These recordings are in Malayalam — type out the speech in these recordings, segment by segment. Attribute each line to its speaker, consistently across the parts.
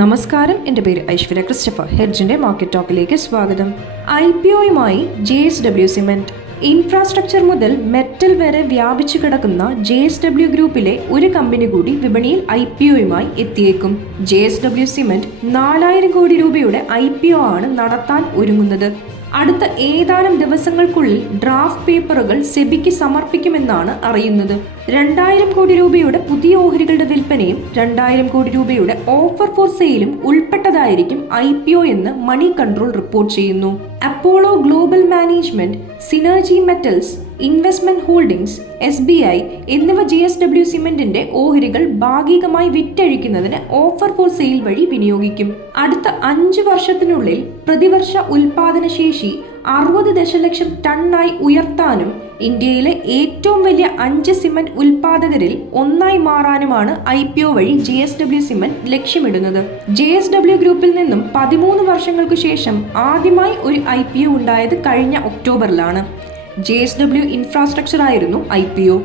Speaker 1: നമസ്കാരം. എന്റെ പേര് ഐശ്വര്യ ക്രിസ്റ്റഫർ. ഹെഡ്ജിന്റെ മാർക്കറ്റ് ടോക്കിലേക്ക് സ്വാഗതം. I P ഒയുമായി J S W cement infrastructure മുതൽ മെറ്റൽ വരെ വ്യാപിച്ചു കിടക്കുന്ന ജെ എസ് ഡബ്ല്യു ഗ്രൂപ്പിലെ ഒരു കമ്പനി കൂടി വിപണിയിൽ ഐ പി ഒയുമായി എത്തിയേക്കും. ജെ എസ് ഡബ്ല്യു സിമെന്റ് നാലായിരം കോടി രൂപയുടെ ഐ പി ഒ ആണ് നടത്താൻ ഒരുങ്ങുന്നത്. അടുത്ത ഏതാനും ദിവസങ്ങൾക്കുള്ളിൽ ഡ്രാഫ്റ്റ് പേപ്പറുകൾ സെബിക്ക് സമർപ്പിക്കുമെന്നാണ് അറിയുന്നത്. രണ്ടായിരം കോടി രൂപയുടെ പുതിയ ഓഹരികളുടെ വിൽപ്പനയും രണ്ടായിരം കോടി രൂപയുടെ ഓഫർ ഫോർ സെയിലും ഉൾപ്പെട്ടതായിരിക്കും ഐ എന്ന് മണി കൺട്രോൾ റിപ്പോർട്ട് ചെയ്യുന്നു. Apollo Global Management Synergy Metals Investment Holdings S B I എന്നിവ ജി എസ് ഡബ്ല്യു സിമെന്റിന്റെ ഓഹരികൾ ഭാഗികമായി വിറ്റഴിക്കുന്നതിന് ഓഫർ ഫോർ സെയിൽ വഴി വിനിയോഗിക്കും. അടുത്ത അഞ്ച് വർഷത്തിനുള്ളിൽ പ്രതിവർഷ ഉൽപാദന ശേഷി അറുപത് ദശലക്ഷം ടണ്ണായി ഉയർത്താനും ഇന്ത്യയിലെ ഏറ്റവും വലിയ അഞ്ച് സിമന്റ് ഉൽപാദകരിൽ ഒന്നായി മാറാനുമാണ് ഐ പി ഒ വഴി ജെ എസ് ഡബ്ല്യു സിമന്റ് ലക്ഷ്യമിടുന്നത്. ജെ എസ് ഡബ്ല്യു ഗ്രൂപ്പിൽ നിന്നും പതിമൂന്ന് വർഷങ്ങൾക്കു ശേഷം ആദ്യമായി ഒരു ഐ പി ഒ ഉണ്ടായത് കഴിഞ്ഞ ഒക്ടോബറിലാണ്. ജെ എസ് ഡബ്ല്യു ഇൻഫ്രാസ്ട്രക്ചർ ആയിരുന്നു ഐ പി ഒ.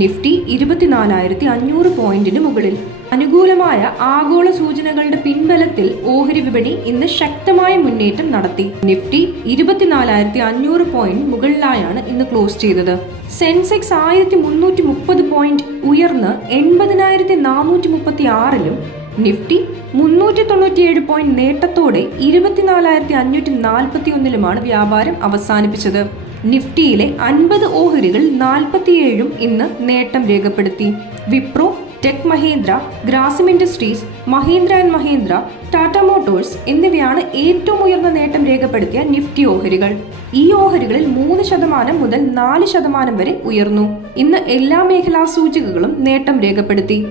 Speaker 1: നിഫ്റ്റി ഇരുപത്തിനാലായിരത്തി അഞ്ഞൂറ് പോയിന്റിന് മുകളിൽ. അനുകൂലമായ ആഗോള സൂചനകളുടെ പിൻബലത്തിൽ ഓഹരി വിപണി ഇന്ന് ശക്തമായ മുന്നേറ്റം നടത്തി. നിഫ്റ്റി ഇരുപത്തിനാലായിരത്തി അഞ്ഞൂറ് പോയിന്റ് മുകളിലായാണ് ഇന്ന് ക്ലോസ് ചെയ്തത്. സെൻസെക്സ് ആയിരത്തി മുന്നൂറ്റി മുപ്പത് പോയിന്റ് ഉയർന്ന് എൺപതിനായിരത്തി നാനൂറ്റി മുപ്പത്തി ആറിലും നിഫ്റ്റി മുന്നൂറ്റി തൊണ്ണൂറ്റിയേഴ് പോയിന്റ് നേട്ടത്തോടെ ഇരുപത്തിനാലായിരത്തി അഞ്ഞൂറ്റി നാൽപ്പത്തി ഒന്നിലുമാണ് വ്യാപാരം അവസാനിപ്പിച്ചത്. നിഫ്റ്റിയിലെ അൻപത് ഓഹരികൾ നാൽപ്പത്തിയേഴും ഇന്ന് നേട്ടം രേഖപ്പെടുത്തി. Wipro Tech Mahindra Grasim Industries Mahindra and Mahindra Tata Motors എന്നിവയാണ് ഏറ്റവും ഉയർന്ന നേട്ടം രേഖപ്പെടുത്തിയ നിഫ്റ്റി ഓഹരികൾ. ഈ ഓഹരികളിൽ മൂന്ന് ശതമാനം മുതൽ നാല് ശതമാനം വരെ ഉയർന്നു. ഇന്ന് എല്ലാ മേഖലാ സൂചികകളും നേട്ടം രേഖപ്പെടുത്തി.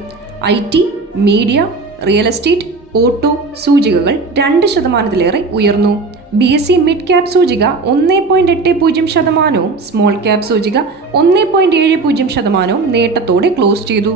Speaker 1: I T media real estate auto സൂചികകൾ രണ്ട് ശതമാനത്തിലേറെ ഉയർന്നു. B S E mid cap സൂചിക ഒന്ന് പോയിന്റ് എട്ട് പൂജ്യം ശതമാനവും സ്മോൾ ക്യാപ് സൂചിക ഒന്ന് പോയിന്റ് ഏഴ് പൂജ്യം ശതമാനവും നേട്ടത്തോടെ ക്ലോസ് ചെയ്തു.